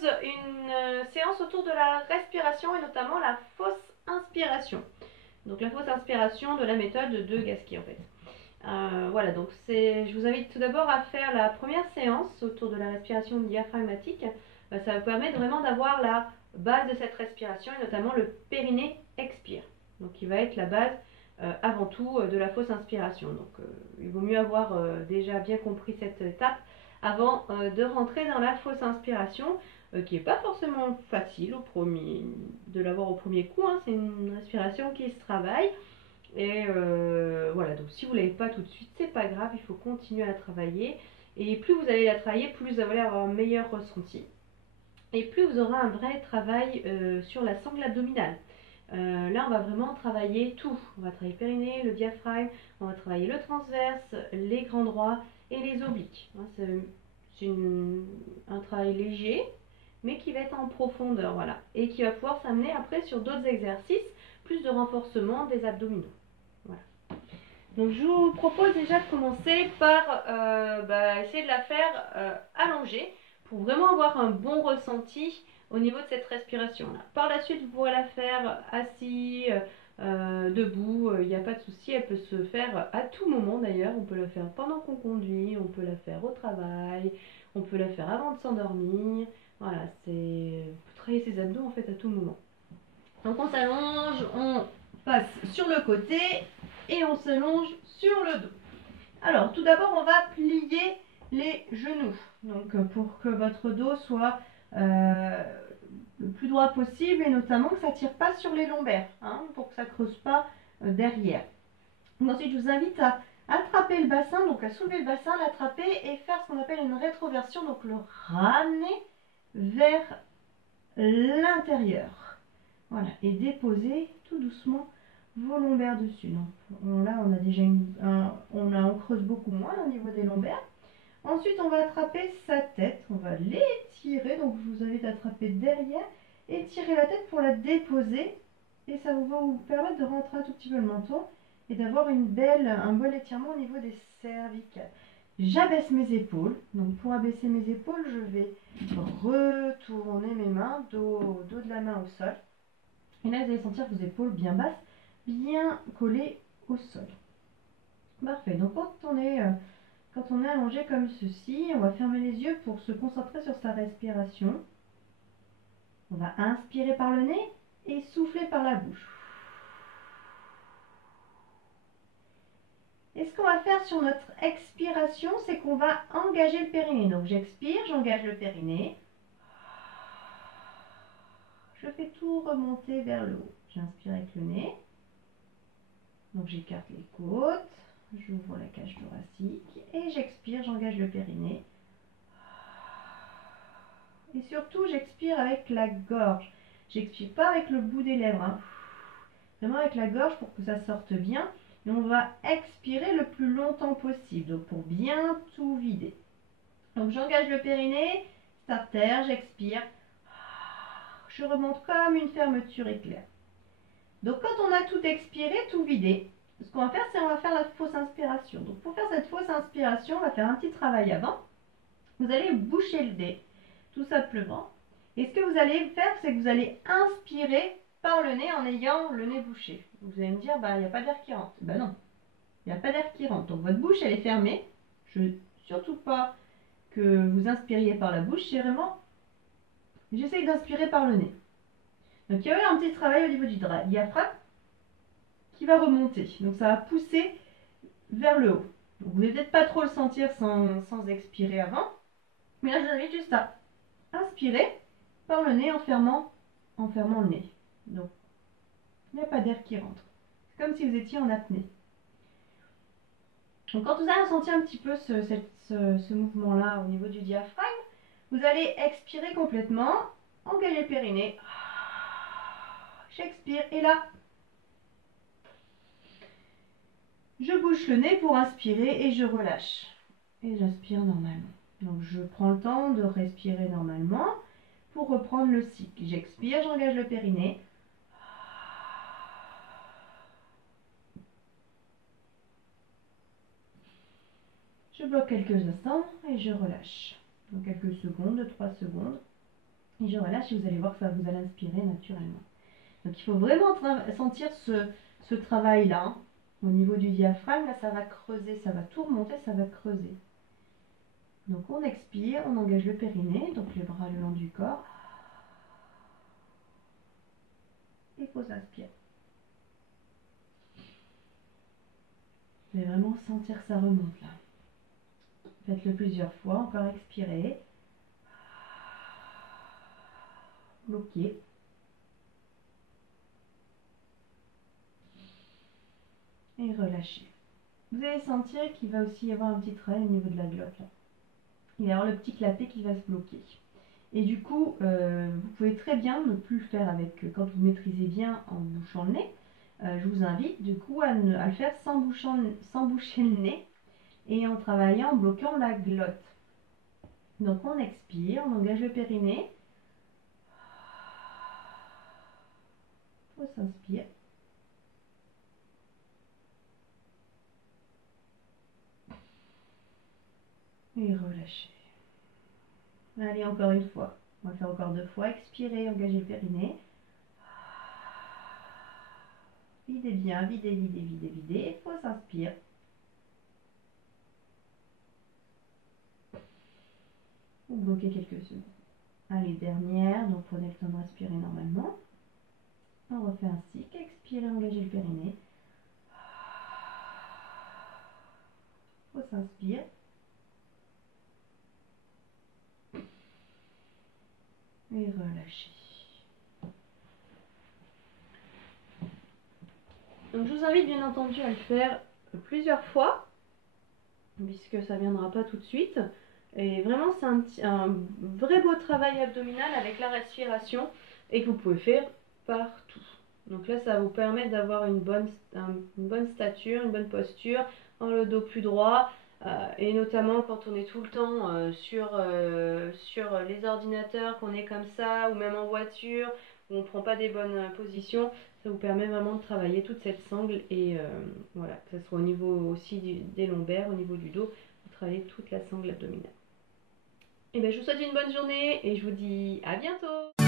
propose une séance autour de la respiration et notamment la fausse inspiration. Donc la fausse inspiration de la méthode de Gasquet en fait. Voilà, donc je vous invite tout d'abord à faire la première séance autour de la respiration diaphragmatique. Ça vous permet vraiment d'avoir la base de cette respiration et notamment le périnée expire. Donc qui va être la base avant tout de la fausse inspiration. Donc il vaut mieux avoir déjà bien compris cette étape avant de rentrer dans la fausse inspiration, qui n'est pas forcément facile de l'avoir au premier coup, hein. C'est une respiration qui se travaille. Et voilà, donc si vous ne l'avez pas tout de suite, c'est pas grave, il faut continuer à travailler. Et plus vous allez la travailler, plus vous allez avoir un meilleur ressenti. Et plus vous aurez un vrai travail sur la sangle abdominale. Là, on va vraiment travailler tout. On va travailler le périnée, le diaphragme, on va travailler le transverse, les grands droits et les obliques. C'est un travail léger, mais qui va être en profondeur, voilà. Et qui va pouvoir s'amener après sur d'autres exercices, plus de renforcement des abdominaux. Voilà. Donc je vous propose déjà de commencer par essayer de la faire allongée pour vraiment avoir un bon ressenti au niveau de cette respiration là. Par la suite, vous pourrez la faire assis, debout, il n'y a pas de souci, elle peut se faire à tout moment d'ailleurs. On peut la faire pendant qu'on conduit, on peut la faire au travail, on peut la faire avant de s'endormir. Voilà, c'est pour travailler ses abdos en fait à tout moment. Donc on s'allonge, on passe sur le côté et on s'allonge sur le dos. Alors tout d'abord on va plier les genoux, donc pour que votre dos soit le plus droit possible et notamment que ça ne tire pas sur les lombaires, hein, pour que ça ne creuse pas derrière. Donc, ensuite je vous invite à attraper le bassin, donc à soulever le bassin, l'attraper et faire ce qu'on appelle une rétroversion, donc le ramener vers l'intérieur. Voilà, et déposer tout doucement vos lombaires dessus. Donc, là, on a déjà on creuse beaucoup moins au niveau des lombaires. Ensuite, on va attraper sa tête, on va l'étirer. Donc, je vous invite à attraper derrière, étirer la tête pour la déposer. Et ça va vous permettre de rentrer un tout petit peu le menton et d'avoir un bel étirement au niveau des cervicales. J'abaisse mes épaules. Donc, pour abaisser mes épaules, je vais retourner mes mains, dos de la main au sol. Et là, vous allez sentir vos épaules bien basses, bien collées au sol. Parfait. Donc, quand on est allongé comme ceci, on va fermer les yeux pour se concentrer sur sa respiration. On va inspirer par le nez et souffler par la bouche. Et ce qu'on va faire sur notre expiration, c'est qu'on va engager le périnée. Donc, j'expire, j'engage le périnée. Je fais tout remonter vers le haut. J'inspire avec le nez. Donc j'écarte les côtes, j'ouvre la cage thoracique et j'expire, j'engage le périnée. Et surtout, j'expire avec la gorge. J'expire pas avec le bout des lèvres, hein. Vraiment avec la gorge pour que ça sorte bien. Et on va expirer le plus longtemps possible, donc pour bien tout vider. Donc j'engage le périnée, starter, j'expire. Je remonte comme une fermeture éclair. Donc quand on a tout expiré, tout vidé, ce qu'on va faire, c'est qu'on va faire la fausse inspiration. Donc pour faire cette fausse inspiration, on va faire un petit travail avant. Vous allez boucher le nez, tout simplement. Et ce que vous allez faire, c'est que vous allez inspirer par le nez en ayant le nez bouché. Vous allez me dire, il n'y a pas d'air qui rentre. Ben non, il n'y a pas d'air qui rentre. Donc votre bouche, elle est fermée. Je ne veux surtout pas que vous inspiriez par la bouche, c'est vraiment, j'essaye d'inspirer par le nez. Donc il y a eu un petit travail au niveau du diaphragme qui va remonter. Donc ça va pousser vers le haut. Donc, vous n'allez peut-être pas trop le sentir sans expirer avant. Mais là, je vous invite juste à inspirer par le nez en fermant le nez. Donc, il n'y a pas d'air qui rentre. C'est comme si vous étiez en apnée. Donc, quand vous allez ressentir un petit peu ce mouvement-là au niveau du diaphragme, vous allez expirer complètement, engager le périnée. J'expire et là, je bouche le nez pour inspirer et je relâche. Et j'inspire normalement. Donc je prends le temps de respirer normalement pour reprendre le cycle. J'expire, j'engage le périnée. Je bloque quelques instants et je relâche. Donc quelques secondes, 3 secondes. Et je relâche et vous allez voir que ça va vous allez inspirer naturellement. Donc il faut vraiment sentir ce travail-là. Hein. Au niveau du diaphragme, là ça va creuser, ça va tout remonter, ça va creuser. Donc on expire, on engage le périnée, donc les bras le long du corps. Et pose inspire. Vous allez vraiment sentir que ça remonte là. Faites-le plusieurs fois, encore expirer. Bloquer. Et relâcher. Vous allez sentir qu'il va aussi y avoir un petit travail au niveau de la glotte. Là. Il va y avoir le petit clapet qui va se bloquer. Et du coup, vous pouvez très bien ne plus le faire avec, quand vous maîtrisez bien en bouchant le nez. Je vous invite du coup à le faire sans boucher le nez et en travaillant, en bloquant la glotte. Donc on expire, on engage le périnée. On s'inspire. Et relâcher. Allez, encore une fois. On va faire encore 2 fois. Expirez, engagez le périnée. Videz bien, videz, videz, videz, videz. Faut s'inspire. Vous bloquez quelques secondes. Allez, dernière. Donc prenez le temps de respirer normalement. On refait un cycle. Expirez, engagez le périnée. Faut s'inspire. Et relâcher. Donc je vous invite bien entendu à le faire plusieurs fois, puisque ça ne viendra pas tout de suite. Et vraiment c'est un vrai beau travail abdominal avec la respiration et que vous pouvez faire partout. Donc là ça va vous permettre d'avoir une bonne stature, une bonne posture, dans le dos plus droit. Et notamment quand on est tout le temps sur les ordinateurs, qu'on est comme ça, ou même en voiture, où on ne prend pas des bonnes positions, ça vous permet vraiment de travailler toute cette sangle et voilà, que ce soit au niveau aussi des lombaires, au niveau du dos, vous travaillez toute la sangle abdominale. Et bien je vous souhaite une bonne journée et je vous dis à bientôt.